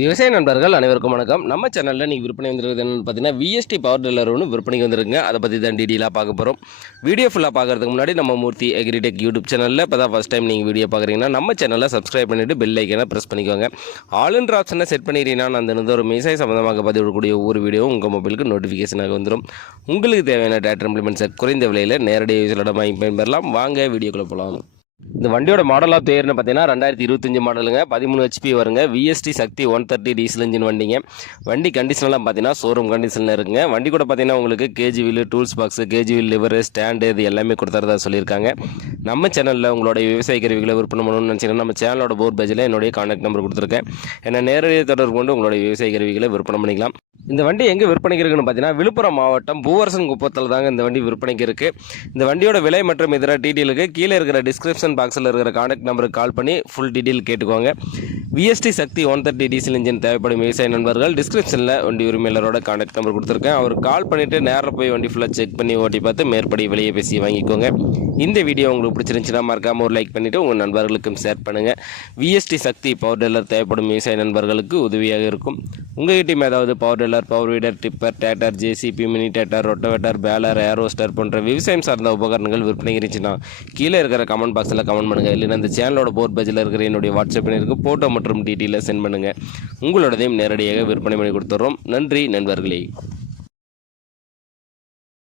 விவசாய நண்பர்கள் அனைவருக்கும் வணக்கம். நம்ம சேனலில் நீங்கள் விற்பனை வந்துருக்குது என்னென்னு பார்த்தீங்கன்னா விஎஸ்டி பவர் டெல்லர் ஒன்று விற்பனைக்கு வந்துருங்க அதை பற்றி தான் டீட்டெயிலாக பார்க்க போகிறோம் வீடியோ ஃபுல்லாக பார்க்கறதுக்கு முன்னாடி நம்ம மூர்த்தி அக்ரிடெக் யூடியூப் சேனலில் இப்போ தான் ஃபஸ்ட் டைம் நீங்கள் வீடியோ பார்க்குறீங்கன்னா நம்ம சேனலில் சப்ஸ்கிரைப் பண்ணிவிட்டு பெல் ஐக்கனை ப்ரெஸ் பண்ணிக்கோங்க. ஆளுன்ற ஆப்ஷனை செட் பண்ணிட்டீங்கன்னா அந்த ஒரு விவசாய சம்மந்தமாக பதிவிடக்கூடிய ஒவ்வொரு வீடியோவும் உங்கள் மொபைலுக்கு நோட்டிஃபிகேஷனாக வந்துடும் உங்களுக்கு தேவையான டேட்டா இம்ப்ளிமெண்ட்ஸை குறைந்த விலையில் நேரடியாக யூஸிலோட வாங்கி பயன்பெறலாம். வாங்க வீடியோக்குள்ளே போகலாம் இந்த வண்டியோட மாடல் ஆஃப் தேர்னு பார்த்தீங்கன்னா ரெண்டாயிரத்தி இருபத்தஞ்சு மாடலுங்க பதிமூணு ஹெச்பி வருங்க. VST Shakti one thirty diesel engine வண்டிங்க. வண்டி கண்டிஷன்லாம் பார்த்தீங்கன்னா ஷோரூம் கண்டிஷனில் இருக்குங்க. வண்டி கூட பார்த்தீங்கன்னா உங்களுக்கு KG wheel tools box KG wheel lever stand இது எல்லாமே கொடுத்துறதா சொல்லியிருக்காங்க. நம்ம சேனலில் உங்களுடைய விவசாய கருவிகளை விற்பனை பண்ணணும்னு நினச்சிங்கன்னா நம்ம சேனலோட போர் பேஜில் என்னுடைய கான்டாக்ட் நம்பர் கொடுத்துருக்கேன். என்ன நேரடியாக தொடர்பு கொண்டு உங்களுடைய விவசாய கருவிகளை விற்பனை பண்ணிக்கலாம். இந்த வண்டி எங்கே விற்பனைக்கு இருக்குன்னு பார்த்தீங்கன்னா விழுப்புரம் மாவட்டம் பூவரசன் குப்பத்தில் தாங்க இந்த வண்டி விற்பனைக்கு இருக்குது இந்த வண்டியோட விலை மற்றும் இதர டீட்டெயிலுக்கு கீழே இருக்கிற டிஸ்கிரிப்ஷன் பாக்ஸில் இருக்கிற கான்டாக்ட் நம்பருக்கு கால் பண்ணி ஃபுல் டீட்டெயில் கேட்டுக்கோங்க. VST Shakti one thirty diesel engine தேவைப்படும் விவசாய நண்பர்கள் டிஸ்கிரிப்ஷனில் வண்டி உரிமையாளரோட கான்டாக்ட் நம்பர் கொடுத்துருக்கேன். அவர் கால் பண்ணிவிட்டு நேரில் போய் வண்டி ஃபுல்லாக செக் பண்ணி ஓட்டி பார்த்து மேற்படி வெளியே பேசி வாங்கிக்கோங்க. இந்த வீடியோ உங்களுக்கு பிடிச்சிருந்துச்சுன்னா மறக்காமல் ஒரு லைக் பண்ணிவிட்டு உங்கள் நண்பர்களுக்கும் ஷேர் பண்ணுங்கள் விஎஸ்டி சக்தி பவர் டெல்லர் தேவைப்படும் விவசாய நண்பர்களுக்கு உதவியாக இருக்கும். உங்கள் உங்கள்கிட்டயும் ஏதாவது power tiller power weeder tipper tedder JCB mini tedder rotavator baler ஏரோஸ்டர் போன்ற விவசாயம் சார்ந்த உபகரணங்கள் விற்பனை இருந்துச்சுன்னா கீழே இருக்கிற கமெண்ட் பாக்ஸில் கமெண்ட் பண்ணுங்கள் இல்லைன்னா இந்த சேனலோட போர்ட் பேஜில் இருக்கிற என்னுடைய வாட்ஸ்அப் இருக்குது ஃபோட்டோ மற்றும் டீட்டெயிலை சென்ட் பண்ணுங்கள் உங்களோடதையும் நேரடியாக விற்பனை பண்ணி கொடுத்துட்றோம் நன்றி நண்பர்களே.